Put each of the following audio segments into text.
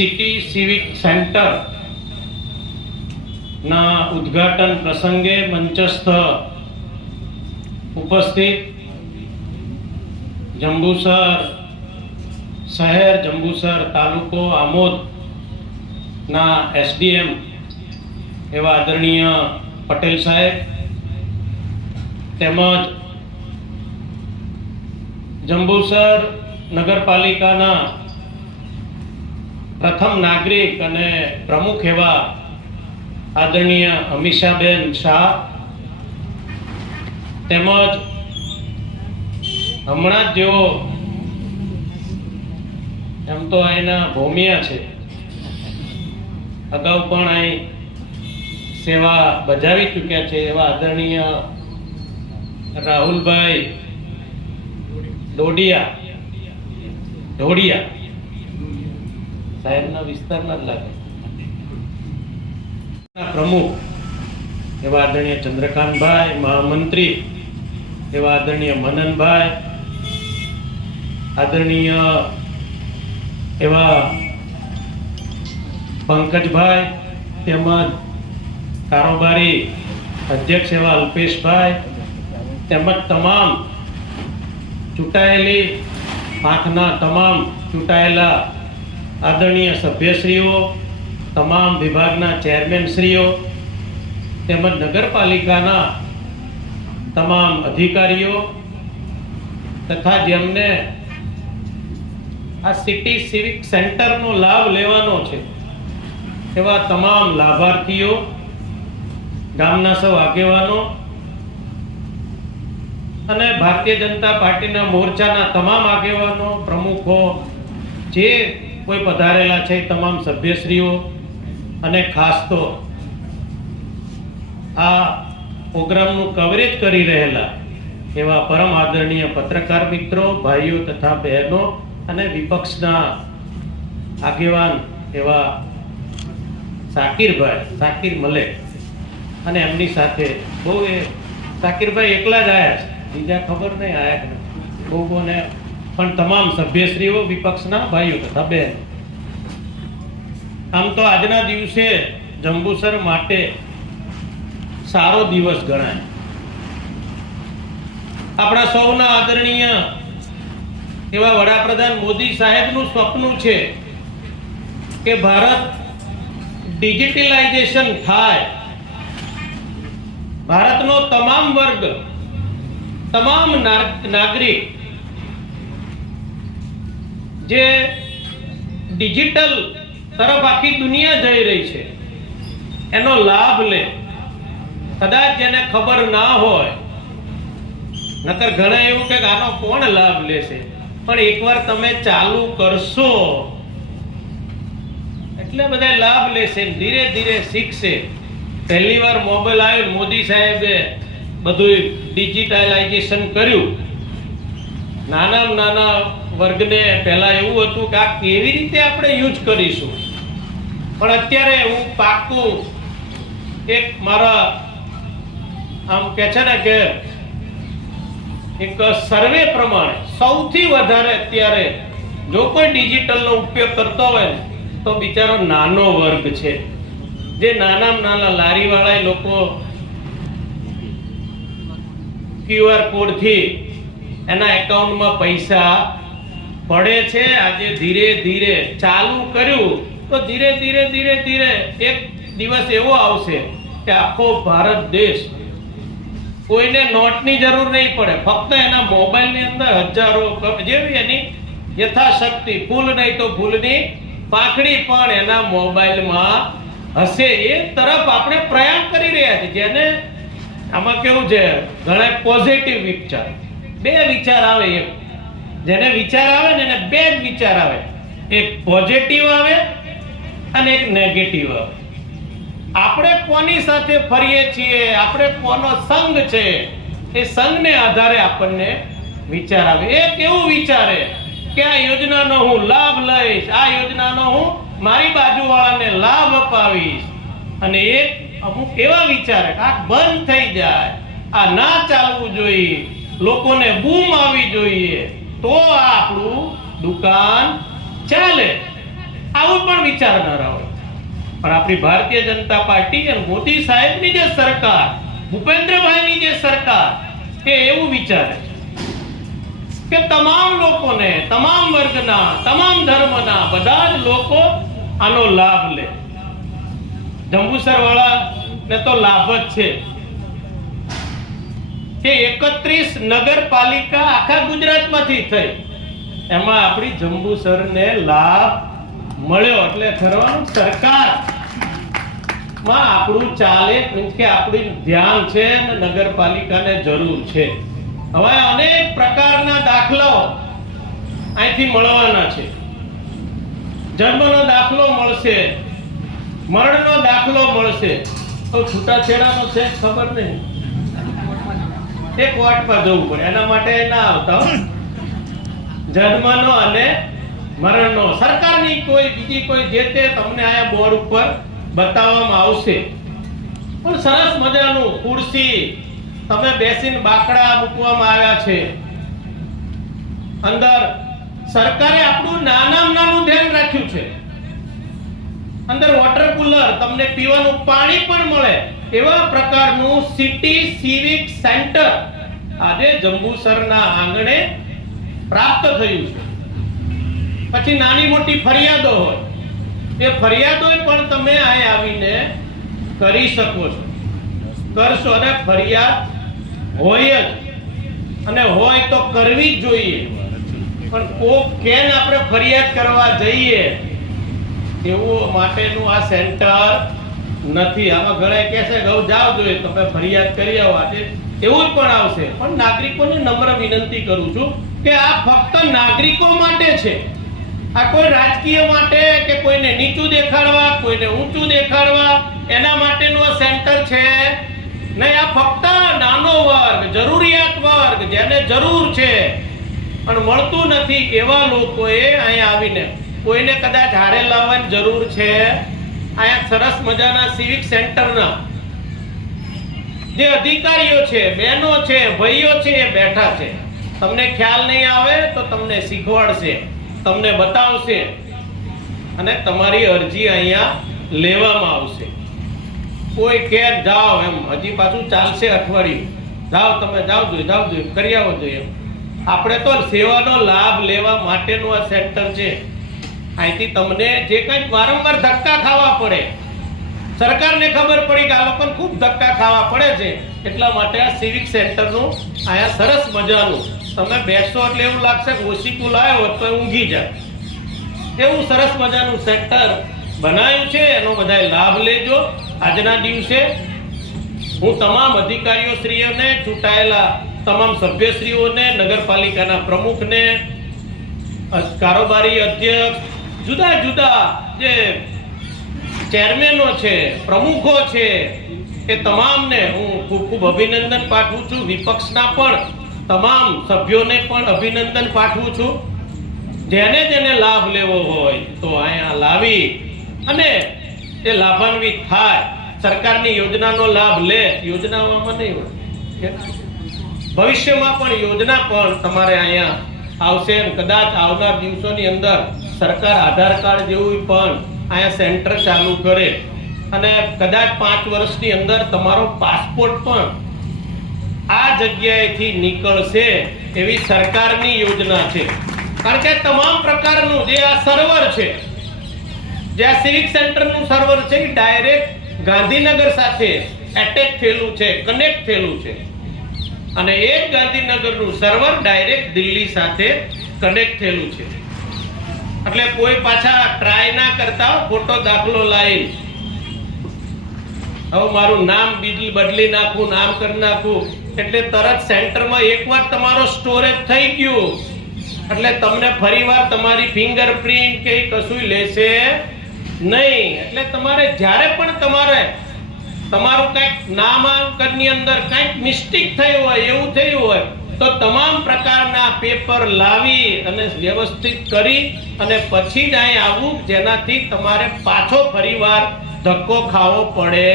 City civic centre ના ઉદ્ઘાટન પ્રસંગે મંચસ્થ ઉપસ્થિત જંબુસર શહેર, જંબુસર તાલુકો આમોદ ના એસડીએમ એવા આદરણીય પટેલ સાહેબ તેમજ જંબુસર નગરપાલિકાના પ્રથમ નાગરિક અને પ્રમુખ એવા આદરણીય અમીષાબેન શાહ. તેમજ હમણાં જ જેઓ એમ તો અહીંના ભૂમિયા છે. અગાઉ પણ અહીં સેવા બજાવી ચૂક્યા છે એવા આદરણીય રાહુલભાઈ ઢોડિયા ઢોડિયા સાહેબના વિસ્તારના જ લાગે. પ્રમુખ એવા આદરણીય ચંદ્રકાંતભાઈ, મહામંત્રી એવા આદરણીય મનનભાઈ, આદરણીય એવા પંકજભાઈ, તેમજ કારોબારી અધ્યક્ષ એવા અલ્પેશભાઈ, તેમજ તમામ ચૂંટાયેલી પાંખના તમામ ચૂંટાયેલા આદરણીય સભ્યશ્રીઓ, તમામ વિભાગના ચેરમેનશ્રીઓ તેમજ નગરપાલિકાના તમામ અધિકારીઓ તથા જેમને આ સિટી સિવિક સેન્ટરનો લાભ લેવાનો છે, એવા તમામ લાભાર્થીઓ, ગામના સૌ આગેવાનો અને ભારતીય જનતા પાર્ટીના મોરચાના તમામ આગેવાનો, પ્રમુખો, જે કોઈ પધારેલા છે તમામ સભ્યશ્રીઓ અને ખાસ તો આ પ્રોગ્રામનું કવરેજ કરી રહેલા એવા પરમ આદરણીય પત્રકાર મિત્રો, ભાઈઓ તથા બહેનો અને વિપક્ષના આગેવાન એવા સાકિરભાઈ, સાકિર મલેક અને એમની સાથે બહુ એ સાકીરભાઈ એકલા જ આવ્યા છે. બીજા ખબર નહીં કે બહુ બહુને પણ તમામ સભ્યશ્રીઓ, વિપક્ષના ભાઈઓ તથા બહેન. આમ તો આજના દિવસે જંબુસર માટે સારો દિવસ ગણાય. આપણા સૌના આદરણીય એવા વડાપ્રધાન મોદી સાહેબનું સ્વપ્ન છે કે ભારત ડિજિટલાઇઝેશન થાય. ભારતનો તમામ વર્ગ, તમામ નાગરિક જે ડિજિટલ તરફ આખી દુનિયા જઈ રહી છે, એનો લાભ લે. કદાચ જેને ખબર ના હોય, નકર ઘણા એવું કે આનો કોણ લાભ લેશે? પણ એકવાર તમે ચાલુ કરશો, એટલે બધા લાભ લેશે ધીરે ધીરે શીખશે. પહેલી વાર મોબાઈલ આવ્યો મોદી સાહેબે બધું ડિજિટલાઇઝેશન કર્યું. નાના નાના વર્ગને પહેલા એવું હતું કે આ કેવી રીતે આપણે યુઝ કરીશું? પણ અત્યારે હું પાકું એક મારા આમ કે છે ને કે એક સર્વે પ્રમાણે સૌથી વધારે અત્યારે જો કોઈ ડિજિટલનો ઉપયોગ કરતો હોય તો બિચારો નાનો વર્ગ છે. જે નાનામાં નાના લારીવાળા લોકો ક્યુઆર કોડથી એના એકાઉન્ટમાં પૈસા પડે છે, આજે ધીરે ધીરે ચાલુ કર્યું. તો ધીરે ધીરે ધીરે ધીરે એક દિવસ એવો આવશે કે આખો ભારત દેશ કોઈને નોટની જરૂર નહીં પડે. ફક્ત એના મોબાઈલની અંદર હજારો જેવી એની યથાશક્તિ. ફૂલ નહીં તો ફૂલની પાંખડી પણ એના મોબાઈલમાં હશે. એ તરફ આપણે પ્રયાણ કરી રહ્યા છીએ. જેને આમાં કેવું છે? ઘણા પોઝિટિવ વિચાર. બે વિચાર આવે એક. જેને વિચાર આવે ને એને બે જ વિચાર આવે. એક પોઝિટિવ આવે અને એક નેગેટિવ આવે. આપણે કોની સાથે ફરીએ છીએ? આપણે કોનો સંગ છે? એ સંઘને આધારે આપણને વિચાર આવે. એ કેવું વિચારે કે આ યોજનાનો હું લાભ લઈશ, આ યોજનાનો હું મારી બાજુવાળાને લાભ અપાવીશ. અને એક અમુક એવા વિચારે આ બંધ થઈ જાય. આ ના ચાલવું જોઈએ. લોકોને બૂમ આવી જોઈએ. તો આપણું દુકાન ચાલે. આવું પણ વિચારનારા હોય પણ આપણી ભારતીય જનતા પાર્ટી અને મોદી સાહેબની જે સરકાર, ભૂપેન્દ્રભાઈની જે સરકાર, એ એવું વિચારે કે તમામ લોકોને, તમામ વર્ગના, તમામ ધર્મના, બધા જ લોકો આનો લાભ લે. જંબુસર વાળા ને તો લાભ જ છે. કે એકત્રીસ નગરપાલિકા આખા ગુજરાતમાંથી થઈ. એમાં આપણી જંબુસરને લાભ મળ્યો એટલે ખરવાનું સરકારમાં આપણું ચાલે મીન્સ કે આપણું ધ્યાન છે અને નગરપાલિકાને જરૂર છે. હવે અનેક પ્રકારના દાખલાઓ અહીંથી મળવાના છે. જન્મનો દાખલો મળશે, મરણનો દાખલો મળશે. તો છૂટાછેડાનો છે ખબર નહીં. એક કોર્ટમાં જવું પડે. એના માટે ના આવતા જન્મનો અને મરણનો. સરકારની કોઈ બીજી કોઈ જે તે તમને આ બોર્ડ ઉપર બતાવવામાં આવશે. પણ સરસ મજાનું ખુરશી તમે બેસીને બાકડા મૂકવામાં આવ્યા છે. અંદર સરકારે આપણું નાનામાં નાનું ધ્યાન રાખ્યું છે. અંદર વોટર કુલર તમને પીવાનું પાણી પણ મળે. એવા પ્રકારનું સિટી સિવિક સેન્ટર આજે જંબુસરના આંગણે પ્રાપ્ત થયું છે. પછી નાની મોટી ફરિયાદો હોય. એ ફરિયાદો પણ તમે અહીં આવીને કરી શકો છો. કરશો અને ફરિયાદ હોય જ. અને હોય તો કરવી જ જોઈએ. પણ કોક કેન આપણે ફરિયાદ કરવા જઈએ, એવું માટેનું આ સેન્ટર નથી, આમાં ઘણા કહે કે હવે જોઈએ તમે ફરિયાદ કરી આવો, આજે એવું જ પણ આવશે. પણ નાગરિકોને નમ્ર વિનંતી કરું છું કે આ ફક્ત નાગરિકો માટે છે. આ કોઈ રાજકીય માટે કે કોઈને નીચું દેખાડવા, કોઈને ઊંચું દેખાડવા, એના માટેનું આ સેન્ટર છે. નહીં, આ ફક્ત નાનો વર્ગ, જરૂરિયાત વર્ગ જેને જરૂર છે. પણ મળતું નથી એવા લોકોએ અહીંયા આવીને. કોઈને કદાચ હારે લાવવાની જરૂર છે. અહીંયા સરસ મજાના સિવિક સેન્ટરના જે અધિકારીઓ છે, બહેનો છે, ભાઈઓ છે, એ બેઠા છે. તમને ખ્યાલ નહીં આવે તો તમને શીખવાડશે, તમને બતાવશે. અને તમારી અરજી અહીંયા લેવામાં આવશે. કોઈ કે જાઓ એમ. હજી પાછું ચાલશે અઠવાડિયું. જાઓ તમે, જાઓ જોઈએ જાઓ જોઈએ. કરી આવો જોઈએ. આપણે તો સેવાનો લાભ લેવા માટેનું આ સેન્ટર છે. અહીંથી તમને જે કંઈક વારંવાર ધક્કા ખાવા પડે, સરકારને ખબર પડી કે આ લોકોને ખૂબ ધક્કા ખાવા પડે છે. એટલા માટે આ સિવિક સેન્ટરનું અહીંયા સરસ મજાનું. તમે બેસો એટલે એવું લાગશે કે ઓશીકું લાવ્યો હોત તો ઊંઘી જાય એવું સરસ મજાનું સેન્ટર બનાવ્યું છે, એનો બધાય લાભ લેજો. આજના દિવસે હું તમામ અધિકારીઓ શ્રીઓને ચૂંટાયેલા તમામ સભ્યશ્રીઓને, નગરપાલિકાના પ્રમુખને કારોબારી અધ્યક્ષ જુદા જુદા જે ચેરમેનો છે, પ્રમુખો છે, એ તમામને હું ખૂબ ખૂબ અભિનંદન પાઠવું છું. વિપક્ષના પણ તમામ સભ્યોને પણ અભિનંદન પાઠવું છું. જેને જેને લાભ લેવો હોય તો અહીંયા લાવી અને એ લાભાન્વિત થાય. સરકારની યોજનાનો લાભ લે. યોજનાઓમાં નહીં હોય. ભવિષ્યમાં પણ યોજના પણ તમારે અહીંયા આવશે કદાચ આવનાર દિવસોની અંદર સરકાર આધાર કાર્ડ જેવું પણ અહીંયા સેન્ટર ચાલુ કરે. અને કદાચ પાંચ વર્ષની અંદર તમારો પાસપોર્ટ પણ આ જગ્યાએથી નીકળશે એવી સરકારની યોજના છે. કારણ કે તમામ પ્રકારનું જે આ સર્વર છે, જે આ સિવિક સેન્ટરનું સર્વર છે, એ ડાયરેક્ટ ગાંધીનગર સાથે એટેચ થયેલું છે કનેક્ટ થયેલું છે. અને એ ગાંધીનગરનું સર્વર ડાયરેક્ટ દિલ્હી સાથે કનેક્ટ થયેલું છે. એટલે કોઈ પાછા ટ્રાય ના કરતા ખોટો દાખલો લાવી હવે મારું નામ બીજું બદલી નાખું, નામ કરી નાખું. એટલે તરત સેન્ટરમાં એકવાર તમારો સ્ટોરેજ થઈ ગયું. એટલે તમને ફરીવાર તમારી ફિંગરપ્રિન્ટ કે કશું લેશે નહીં. એટલે તમારે જ્યારે પણ તમારે તમારું કંઈક નામાંકનની અંદર કંઈક મિસ્ટેક થઈ હોય, એવું થયું હોય તો તમામ પ્રકારના પેપર લાવી અને વ્યવસ્થિત કરી અને પછી જ અહીં આવવું જેનાથી તમારે પાછો ફરીવાર ધક્કો ખાવો પડે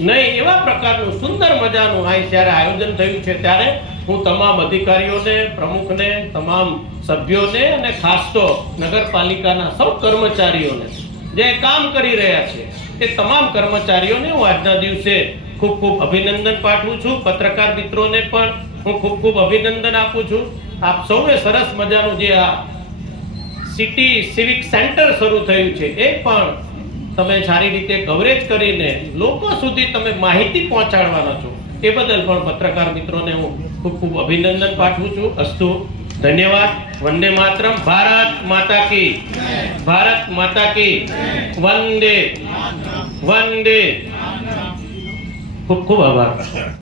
નહીં. એવા પ્રકારનું સુંદર મજાનું અહીં જ્યારે આયોજન થયું છે ત્યારે હું તમામ અધિકારીઓને, પ્રમુખને, તમામ સભ્યોને અને ખાસ તો નગરપાલિકાના સૌ કર્મચારીઓને જે કામ કરી રહ્યા છે એ તમામ કર્મચારીઓને હું આજના દિવસે ખૂબ ખૂબ અભિનંદન પાઠવું છું. પત્રકાર મિત્રોને પણ હું ખૂબ ખૂબ અભિનંદન આપું છું. આપ સૌએ સરસ મજાનું જે આ સિટી સિવિક સેન્ટર શરૂ થયું છે, એ પણ તમે સારી રીતે કવરેજ કરીને લોકો સુધી તમે માહિતી પહોંચાડવાના છો. એ બદલ પણ પત્રકાર મિત્રોને હું ખૂબ ખૂબ અભિનંદન પાઠવું છું. અસ્તુ, ધન્યવાદ. વંદે માતરમ. ભારત માતા કી. ભારત માતા કી. વંદે. વંદે. ખૂબ ખૂબ આભાર.